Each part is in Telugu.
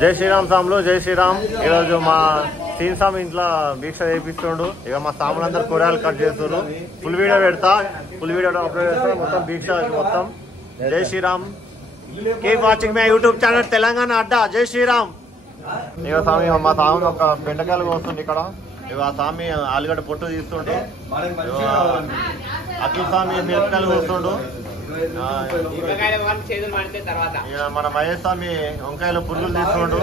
జై శ్రీరామ్ సాములు, జై శ్రీరామ్. ఈరోజు మా సీన్ సామ్ ఇంట్లో దీక్ష చేపిస్తుండు. ఇక మా సాములందరూ కూరగాయలు కట్ చేస్తున్నారు. ఫుల్ వీడియో పెడతా, ఫుల్ వీడియో అప్లోడ్ చేస్తా. మొత్తం దీక్ష మొత్తం. జై Shriram. Keep watching my YouTube channel Telangana Adda. జై శ్రీరామ్. ఇక స్వామి మా స్వామి ఒక బెండకాయలు కోస్తుంది ఇక్కడ. ఇక ఆ స్వామి ఆలుగడ్డ పొట్టు తీస్తుండు. అఖిల్ స్వామి మిరపకాయలు కోస్తుండు. మన మహేష్ స్వామి వంకాయలు పురుగులు తీస్తుండు,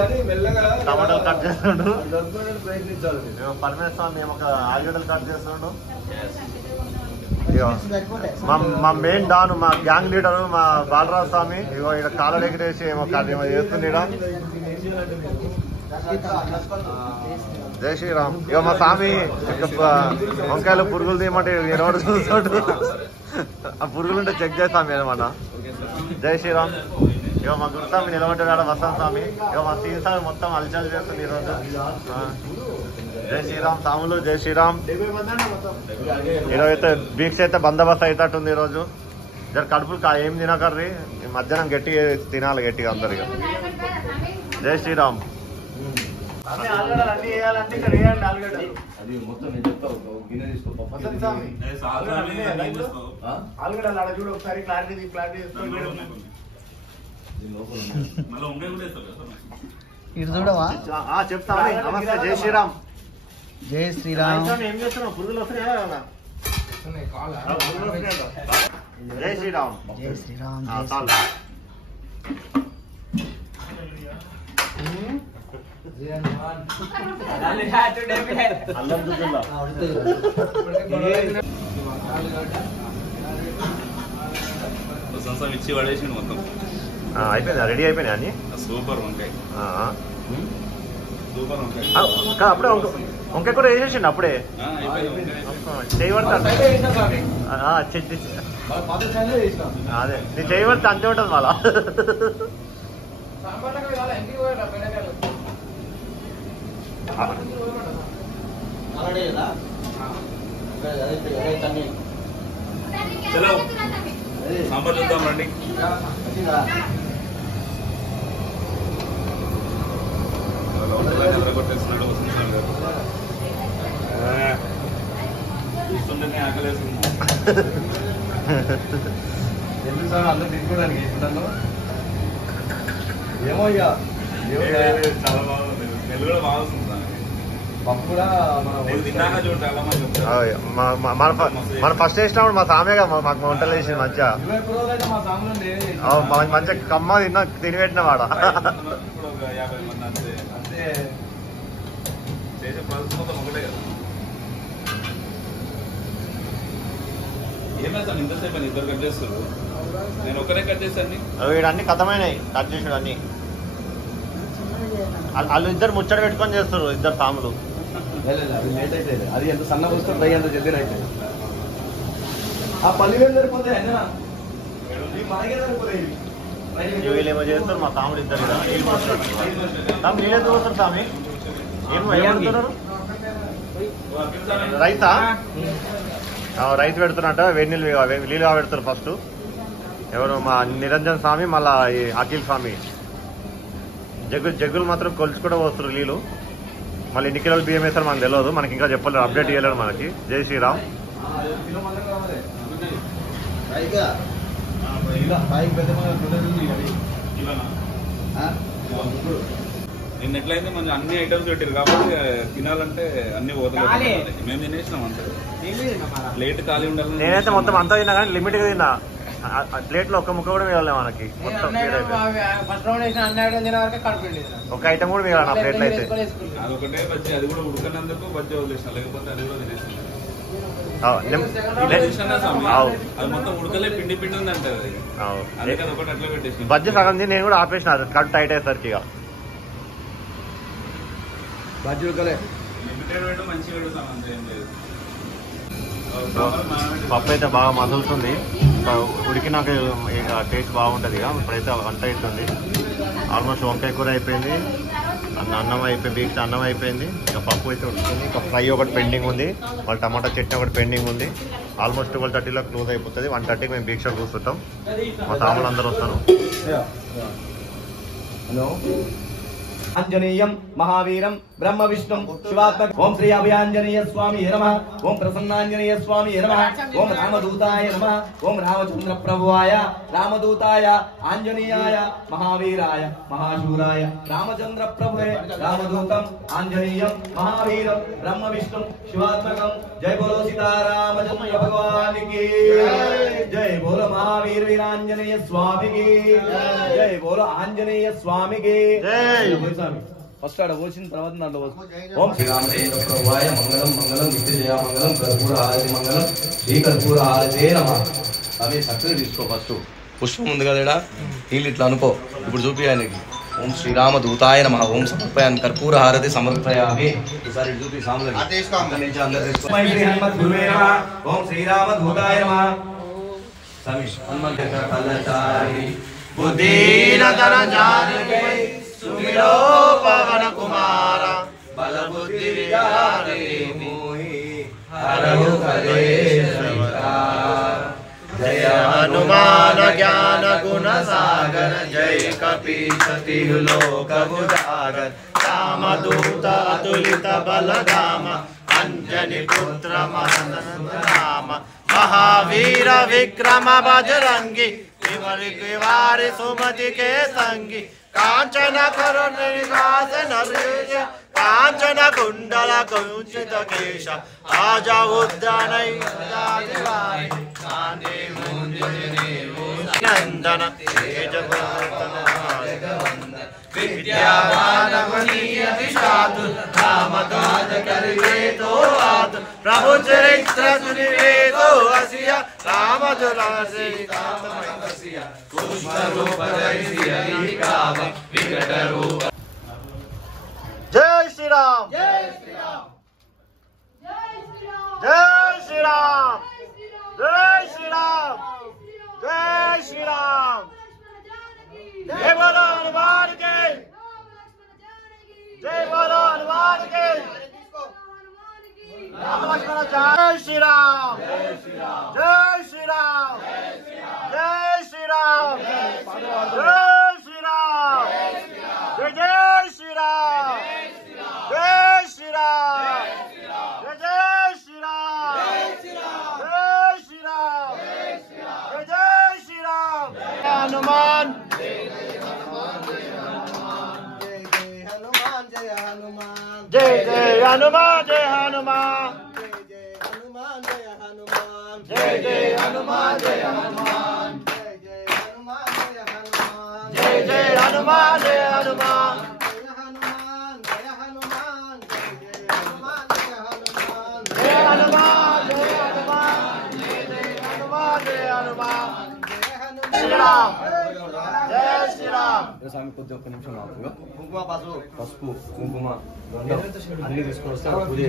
టమాటాలు కట్ చేస్తుండు. పరమేశ్వర స్వామి ఒక ఆలుగడ్డలు కట్ చేస్తుండు. మా మెయిన్ డాన్, మా గ్యాంగ్ లీడరు మా బాలరాజు స్వామి ఇగో ఇక్కడ కాళ్ళ ఎగిరేసి ఏమో చేస్తుంది. జై శ్రీరామ్. ఇక మా స్వామి వంకాయలు పురుగులు తీయమంటే రోడ్డు చూస్తాడు. ఆ పురుగులు ఉంటే చెక్ చేస్తాం అనమాట. జై శ్రీరామ్. ఇక మా గురుస్వామి నిలబడ్డాడు వసంత్ స్వామి. ఇక మా సీన్ స్వామి మొత్తం అలచలు చేస్తుంది ఈరోజు. జై శ్రీరామ్ సాములు, జై శ్రీరామ్. ఈరోజు అయితే దీక్ష అయితే బందోబస్తు అవుతట్టుంది ఈరోజు. జర కడుపులు ఏం తినకర్రీ, మధ్యాహ్నం గట్టిగా తినాలి గట్టిగా అందరు. జై శ్రీరామ్. చెప్తా. నమస్తే. జై శ్రీరామ్. జై శ్రీరామ్. ఏం చేస్తున్నావు? పురుగులు వస్తున్నాయా? జై శ్రీరామ్. జై శ్రీరామ్. ఇచ్చి పడేసి మొత్తం అయిపోయింది. రెడీ అయిపోయినాయి అన్ని. సూపర్ వంకాయ, సూపర్ వంకాయ. అప్పుడే వంకాయ కూడా వేసేసిండు అప్పుడే. చేయబడితే అదే నీ చేయబడితే అంతే ఉంటుంది మళ్ళా. సాంబార్ చూద్దాం రండి. కొట్టేస్తున్నాడు వస్తున్నాడు గారు. చూస్తుంటేనే ఆకలేస్తుంది. ఎందుకు సార్ అందరూ తీసుకోవడానికి ఏమో ఇక చాలా బాగుంది. స్మెల్ కూడా బాగుంది. పప్పు కూడా తిన్నాక చూడు చాలా మంది మన ఫస్ట్ వేసినప్పుడు మా సామేగా మాకు వంటలు వేసింది మంచిగా. మంచిగా కమ్మ తిని పెట్టిన వాడ. 50 మంది అంతే అంతే చేసే ప్రాసెస్ మొత్తం ఒకటే కదా. ఏమైనా ఇంతసేపు అని ఇద్దరు కట్ చేస్తారు, నేను ఒక్కరే కట్ చేశాను. వీడు అన్ని కథమైనాయి కట్ చేసాడు అన్ని. వాళ్ళు ఇద్దరు ముచ్చట పెట్టుకొని చేస్తారు ఇద్దరు సాములు. లేట్ అయితే అది ఎంత సన్నగా వస్తుంది ఫ్రై అంత జల్దీ అయితే ఆ పల్లి వేలు సరిపోతాయి. వీళ్ళేమో చేస్తారు మా సాములు ఇద్దరు. నీళ్ళెందుకు వస్తారు స్వామి? ఏమడుతున్నారు? రైతా? రైతు పెడుతున్నట్ట. వేడి నీళ్ళు పెడతారు ఫస్ట్. ఎవరు? మా నిరంజన్ స్వామి, మళ్ళా ఈ అఖిల్ స్వామి. జగ్గులు మాత్రం కొలిచి కూడా వస్తారు నీళ్ళు. మళ్ళీ ఎన్ని కిలోలు బియ్యం వేస్తారు మనకు తెలియదు. మనకి ఇంకా చెప్పలేదు, అప్డేట్ చేయలేరు మనకి. జై శ్రీరామ్. నిన్న ఎట్లయితే మనం అన్ని ఐటమ్స్ పెట్టారు కాబట్టి తినాలంటే అన్ని పోతాయి. మేము తినేసినాం అంతే. ప్లేట్ ఖాళీ ఉండాలి. నేనైతే మొత్తం అంతా తిన్నా కానీ లిమిట్ గా తిన్నా. ప్లేట్ లో ఒక్క ముక్క కూడా మిగలే మనకి. మొత్తం ఒక ఐటమ్ కూడా మిగల నా ప్లేట్ లో అయితే. అదొకటే బజ్జీ, అది కూడా ఉడకనందుకు బజ్జీ వదిలేసిన, లేకపోతే అది కూడా తినేసిన. అది మొత్తం ఉడకలే, పిండి పిండి ఉంది అంటే అది. అందుకే ఒకటి అట్లా పెట్టేసి బజ్జీ సగం నేను కూడా ఆపేసిన కట్ టైట్ అయ్యేసరికి. ఇక బజ్జీ ఉడకలే లిమిటెడ్ పెట్టు, మంచిగా పెడతాం అంతే, ఏం లేదు. పప్పు అయితే బాగా మసులుతుంది. ఉడికినాక టేస్ట్ బాగుంటుంది. ఇక ఇప్పుడైతే వంట అవుతుంది. ఆల్మోస్ట్ వంకాయ కూర అయిపోయింది, అన్నం అయిపోయింది, బీక్స్ అన్నం అయిపోయింది. ఇక పప్పు అయితే ఉడుకుతుంది. ఇక ఫ్రై ఒకటి పెండింగ్ ఉంది, వాళ్ళ టమాటా చట్నీ ఒకటి పెండింగ్ ఉంది. ఆల్మోస్ట్ 12:30లో క్లోజ్ అయిపోతుంది. 1:30కి మేము దీక్ష కూర్చుంటాం. మా సాములు అందరూ వస్తారు. హలో ఆంజనేయం మహావీరం బ్రహ్మ విష్ణు శివాత్మక. ఓం శ్రీ అభయాంజనేయ స్వామి నమః. ఓం ప్రసన్నాంజనేయ స్వామి నమః. ఓం రామదూతాయ నమః. ఓం రామచంద్ర ప్రభువాయ రామదూతాయ ఆంజనేయాయ మహావీరాయ మహాశూరాయ రామచంద్ర ప్రభువే రామదూతం ఆంజనేయం మహావీరం బ్రహ్మ విష్ణు శివాత్మకం. జై బోలో సీతారామచంద్ర భగవానికి జై బోలో మహావీర వీరాంజనేయ స్వామికి జై బోలో ఆంజనేయ స్వామికి ఫస్ట్ ఆడ వచ్చిన తర్వాత దాంట్లో ఓం శ్రీరామచంద్ర ప్రభువాయ మంగళం మంగళం నిత్యజయ మంగళం కర్పూర హారతి మంగళం శ్రీ కర్పూర హారతే నమః. అవి చక్కగా తీసుకో. ఫస్ట్ పుష్పం ఉంది కదా నీళ్ళు ఇట్లా అనుకో. ఇప్పుడు చూపియానికి ఓం శ్రీరామ దూతాయ నమః. ఓం సమర్పయామి కర్పూర హారతి సమర్పయామి. ఈసారి చూపి సాములకి ఓం శ్రీరామ దూతాయ నమః. బుద్ధీనతర జానకి సుమిరో పవన కుమార బల బుద్ధి విహారే మోహి హరహు కలేశ వికార. జయ హనుమాన జ్ఞాన గుణ సాగర జయ కపీశతి లోక ఉదాగర రామదూత అతులిత బలధామ అంజని పుత్ర మహనరామ महावीर विक्रम बजरंगी विवारी सुमति के संगी कांचन करुण निवास नरेश कांचन कुंडल कुंचित केश आजा उद्यान नंदन तेज विद्यावान मनीय विषातु रामदास करिवे तो आत प्रभु चरित्र सुनिवेदो असिया राम दुलासी कामय असिया पुष्प रूप धरिसिया काम विकट रूप. जय श्री राम जय श्री राम जय श्री राम जय श्री राम जय श्री राम जय बोलो हनुमान के जय बोलो हनुमान के राम लक्ष्मण जय श्री राम जय श्री राम जय श्री राम जय श्री राम जय श्री राम जय जय श्री राम जय श्री राम जय जय श्री राम जय श्री राम जय जय श्री राम. हनुमान जय जय हनुमान जय हनुमान जय जय हनुमान जय हनुमान जय जय हनुमान जय हनुमान जय हनुमान जय हनुमान जय हनुमान श्री राम जय श्री राम. స్వామి కొద్ది ఒక్క నిమిషం ఆపుగా. కుంకుమ పసుపు కుంకుమ అన్ని తీసుకొస్తే పూజ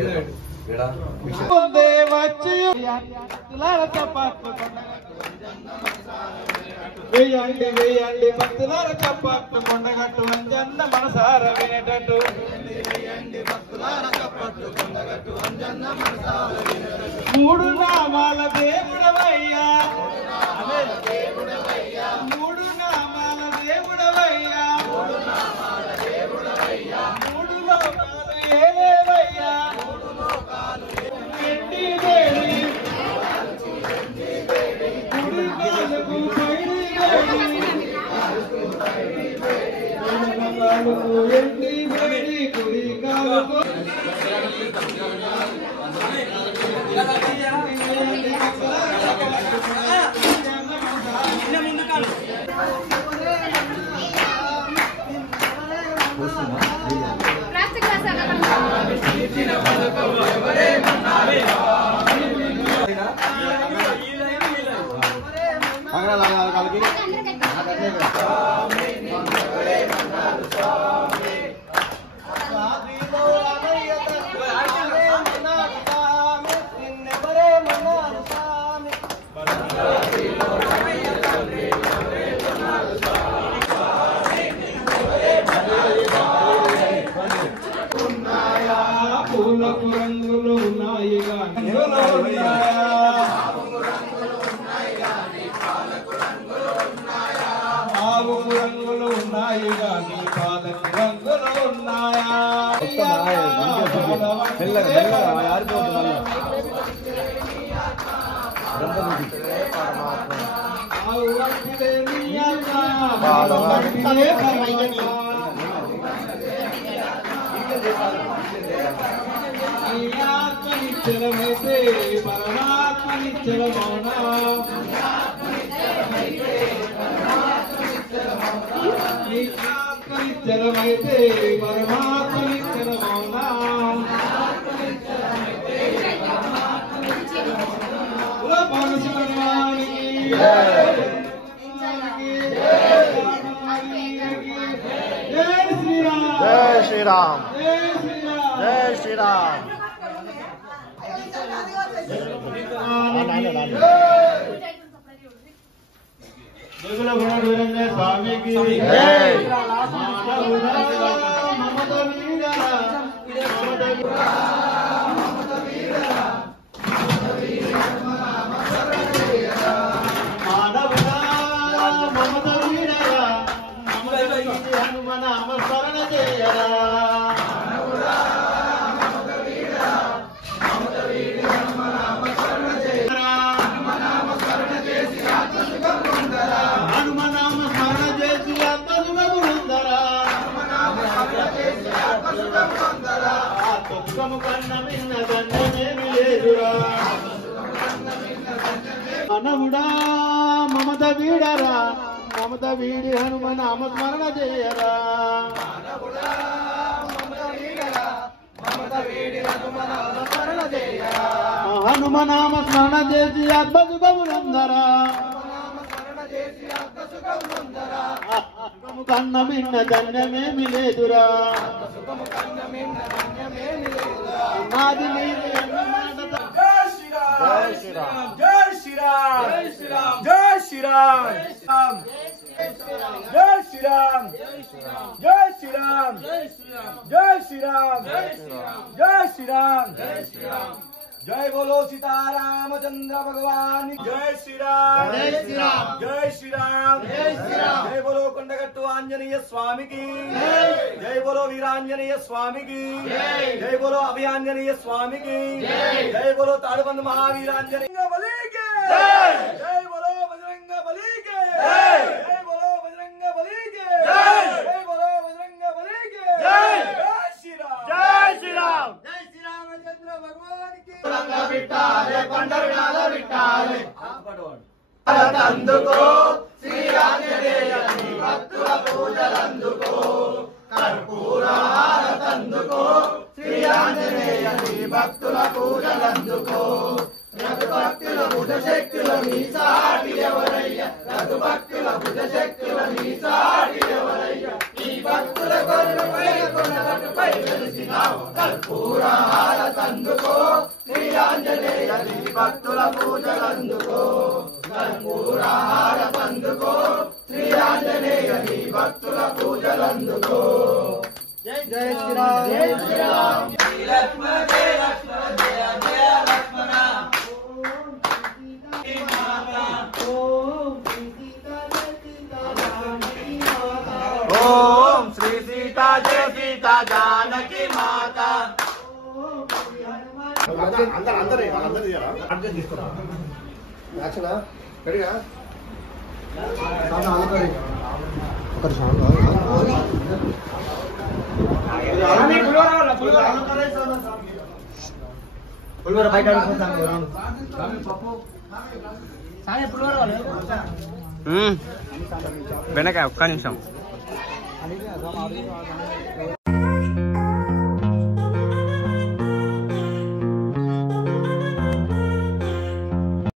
వేయండి వేయండి భక్తులార చప్పట్లు కొండగట్టు అంజన్న మనసార వినేటట్టు మూడు నామాల దేవుడవయ్యా మూడు నామాల దేవుడవయ్యా మూడు లోకాలు ఏలేవయ్యా ఎండి దేవి కుడి కాలుకు పైడి కాలుకు ఎండి బయడి కుడి కాలుకు పూలకు రంగులు ఉన్నాయి ఆవుకు రంగులు ఉన్నాయి కానీ పాలకు రంగులు నిశ్చలమైతే పరమాత్మ నిశ్చలమౌనా నిశ్చలమైతే పరమాత్మ నిశ్చలమౌనా జై శ్రీరామ్ జై శ్రీరామ్ స్వామికి మనవుడా మమత వీడరా మమత వీడి హనుమ నామ స్మరణ చేయరా హనుమ నామ స్మరణ చేసి అద్భుతములందరా కన్న మిన్న ధన్యమేమి లేదురా నాది నీది జై శ్రీరామ్ జై శ్రీరామ్ జై శ్రీరామ్ జై శ్రీరామ్ జై శ్రీరామ్ జై శ్రీరామ్ జై శ్రీరామ్ జై బోలో సీతారామచంద్ర భగవాన్ జై శ్రీరామ్ జై శ్రీరామ్ జై శ్రీరామ్ జై శ్రీరామ్ జై బోలో కొండగట్టు ఆంజనేయ స్వామికి జై బోలో వీరాంజనేయ స్వామికి జై బోలో అభయాంజనేయ స్వామికి జై బోలో తాడుబంధు మహావీరాంజనేయ బలికి జై బోలో బజరంగ బలికి జై బోలో బజరంగ బలికి జై బోలో బజరంగ బలికి జై శ్రీరామ్ జై శ్రీరామ్ జై శ్రీరామచంద్ర భగవానికి విట్టాలే పండవినాల విట్టాలే అందుకో శ్రీ ఆంజనేయ భక్తుల పూజలందుకో కర్పూర హారతందుకో శ్రీ ఆంజనేయ భక్తుల పూజలందుకో రఘుభక్తుల భుజ శక్తుల మీ సాటి ఎవరయ్య రఘుభక్తుల భుజ శక్తుల మీ సాటి ఎవరయ్య ఈ భక్తుల కొరపై కొనగట్టుపై వెలిసినావు కర్పూర హారతందుకో శ్రీ ఆంజనేయ భక్తుల పూజలందుకో కర్పూర హారతందుకో శ్రీ ఆంజనేయ భక్తుల పూజలందుకో జై శ్రీరామ్ జై శ్రీరామ్ లక్ష్మణ జయ లక్ష్మణ జయ జయ లక్ష్మణ ఓం శ్రీ సీతా జయ సీతా జానకి మాత వెనక ఒక్క నిమిషం